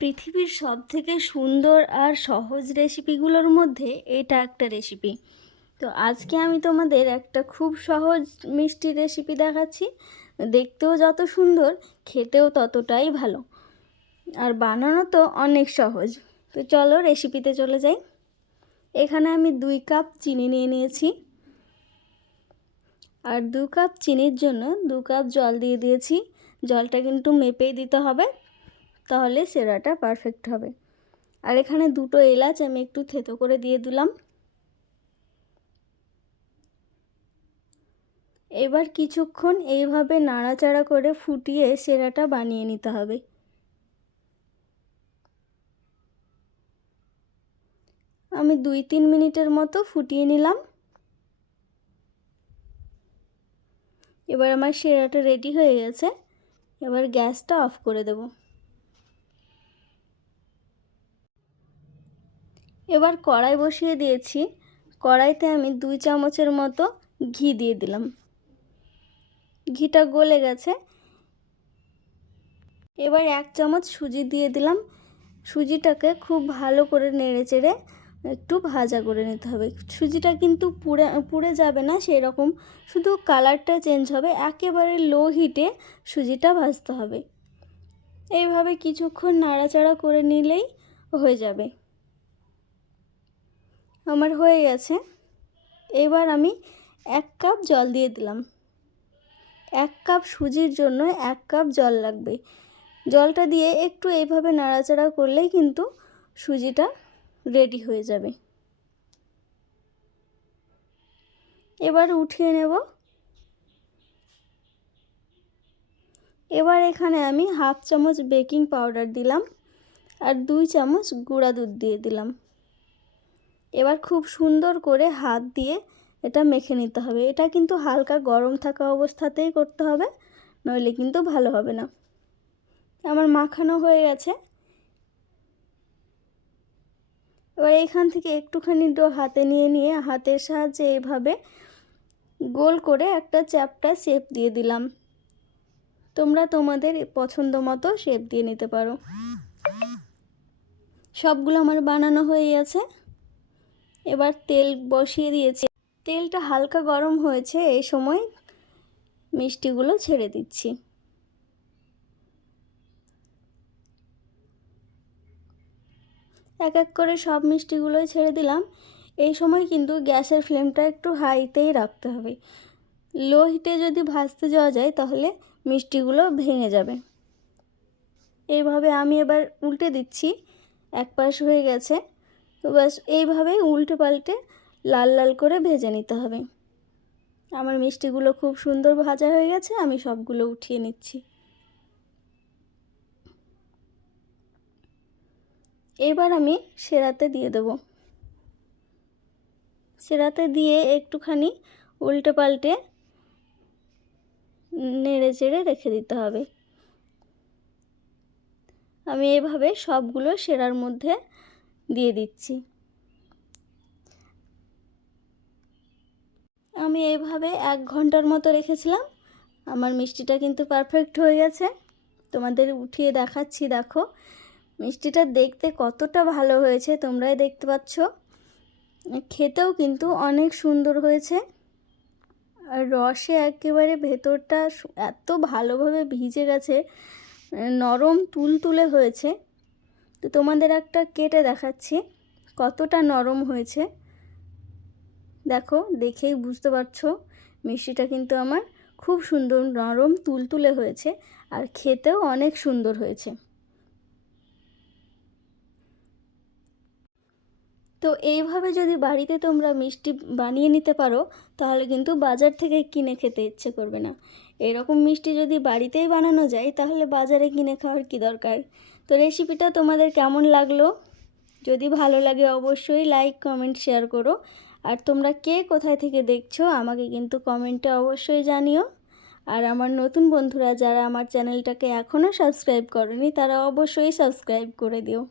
পৃথিবীর সবথেকে সুন্দর আর সহজ রেসিপিগুলোর মধ্যে এটা একটা রেসিপি। তো আজকে আমি তোমাদের একটা খুব সহজ মিষ্টি রেসিপি দেখাচ্ছি। দেখতেও যত সুন্দর, খেতেও ততটাই ভালো, আর বানানো তো অনেক সহজ। তো চলো রেসিপিতে চলে যাই। এখানে আমি 2 কাপ চিনি নিয়ে নিয়েছি, আর 2 কাপ চিনির জন্য 2 কাপ জল দিয়ে দিয়েছি। জলটা কিন্তু মেপেই দিতে হবে, তাহলে সেরাটা পারফেক্ট হবে। আর এখানে 2টো এলাচ আমি একটু থেতো করে দিয়ে দিলাম। এবার কিছুক্ষণ এইভাবে নাড়াচাড়া করে ফুটিয়ে সেরাটা বানিয়ে নিতে হবে। আমি 2-3 মিনিটের মতো ফুটিয়ে নিলাম। এবার আমার সেরাটা রেডি হয়ে গেছে। এবার গ্যাসটা অফ করে দেব। এবার কড়াই বসিয়ে দিয়েছি। কড়াইতে আমি 2 চামচের মতো ঘি দিয়ে দিলাম। ঘিটা গলে গেছে। এবার 1 চামচ সুজি দিয়ে দিলাম। সুজিটাকে খুব ভালো করে নেড়েচেড়ে একটু ভাজা করে নিতে হবে। সুজিটা কিন্তু পুড়ে যাবে না সেই রকম, শুধু কালারটা চেঞ্জ হবে। একেবারে লো হিটে সুজিটা ভাজতে হবে। এইভাবে কিছুক্ষণ নাড়াচাড়া করে নিলেই হয়ে যাবে। আমার হয়ে গেছে। এবার আমি 1 কাপ জল দিয়ে দিলাম। 1 কাপ সুজির জন্য 1 কাপ জল লাগবে। জলটা দিয়ে একটু এইভাবে নাড়াচাড়া করলেই কিন্তু সুজিটা রেডি হয়ে যাবে। এবার উঠিয়ে নেব। এবার এখানে আমি 1/2 চামচ বেকিং পাউডার দিলাম, আর 2 চামচ গুঁড়া দুধ দিয়ে দিলাম। এবার খুব সুন্দর করে হাত দিয়ে এটা মেখে নিতে হবে। এটা কিন্তু হালকা গরম থাকা অবস্থাতেই করতে হবে, নইলে কিন্তু ভালো হবে না। আমার মাখানো হয়ে গেছে। এবার এইখান থেকে একটুখানি ডো হাতে নিয়ে হাতের সাহায্যে এইভাবে গোল করে একটা চ্যাপ্টা শেপ দিয়ে দিলাম। তোমরা তোমাদের পছন্দ মতো শেপ দিয়ে নিতে পারো। সবগুলো আমার বানানো হয়ে গেছে। এবার তেল বসিয়ে দিয়েছি। তেলটা হালকা গরম হয়েছে। এই সময় মিষ্টিগুলো ছেড়ে দিচ্ছি। এক এক করে সব মিষ্টিগুলোই ছেড়ে দিলাম। এই সময় কিন্তু গ্যাসের ফ্লেমটা একটু হাইতেই রাখতে হবে। লো হিটে যদি ভাজতে যাওয়া যায় তাহলে মিষ্টিগুলো ভেঙে যাবে। এইভাবে আমি এবার উল্টে দিচ্ছি। এক পাশ হয়ে গেছে, তো ব্যাস এইভাবেই উল্টে পাল্টে লাল লাল করে ভেজে নিতে হবে। আমার মিষ্টিগুলো খুব সুন্দর ভাজা হয়ে গেছে। আমি সবগুলো উঠিয়ে নিচ্ছি। এবার আমি সেরাতে দিয়ে দেব। সেরাতে দিয়ে একটুখানি উল্টে পাল্টে নেড়ে চেড়ে রেখে দিতে হবে। আমি এভাবে সবগুলো সেরার মধ্যে দিয়ে দিচ্ছি। আমি এইভাবে 1 ঘন্টার মতো রেখেছিলাম। আমার মিষ্টিটা কিন্তু পারফেক্ট হয়ে গেছে। তোমাদের উঠিয়ে দেখাচ্ছি। দেখো মিষ্টিটা দেখতে কতটা ভালো হয়েছে, তোমরাই দেখতে পাচ্ছ। খেতেও কিন্তু অনেক সুন্দর হয়েছে। আর রসে একেবারে ভেতরটা এত ভালোভাবে ভিজে গেছে, নরম তুলতুলে হয়েছে। তো তোমাদের একটা কেটে দেখাচ্ছি কতটা নরম হয়েছে। দেখো, দেখেই বুঝতে পারছো মিষ্টিটা কিন্তু আমার খুব সুন্দর নরম তুলতুলে হয়েছে, আর খেতেও অনেক সুন্দর হয়েছে। তো এইভাবে যদি বাড়িতে তোমরা মিষ্টি বানিয়ে নিতে পারো, তাহলে কিন্তু বাজার থেকে কিনে খেতে ইচ্ছে করবে না। এরকম মিষ্টি যদি বাড়িতেই বানানো যায় তাহলে বাজারে কিনে খাওয়ার কী দরকার। তো রেসিপিটা তোমাদের কেমন লাগলো? যদি ভালো লাগে অবশ্যই লাইক, কমেন্ট, শেয়ার করো। আর তোমরা কে কোথায় থেকে দেখছো আমাকে কিন্তু কমেন্টে অবশ্যই জানিও। আর আমার নতুন বন্ধুরা যারা আমার চ্যানেলটাকে এখনও সাবস্ক্রাইব করেনি তারা অবশ্যই সাবস্ক্রাইব করে দিও।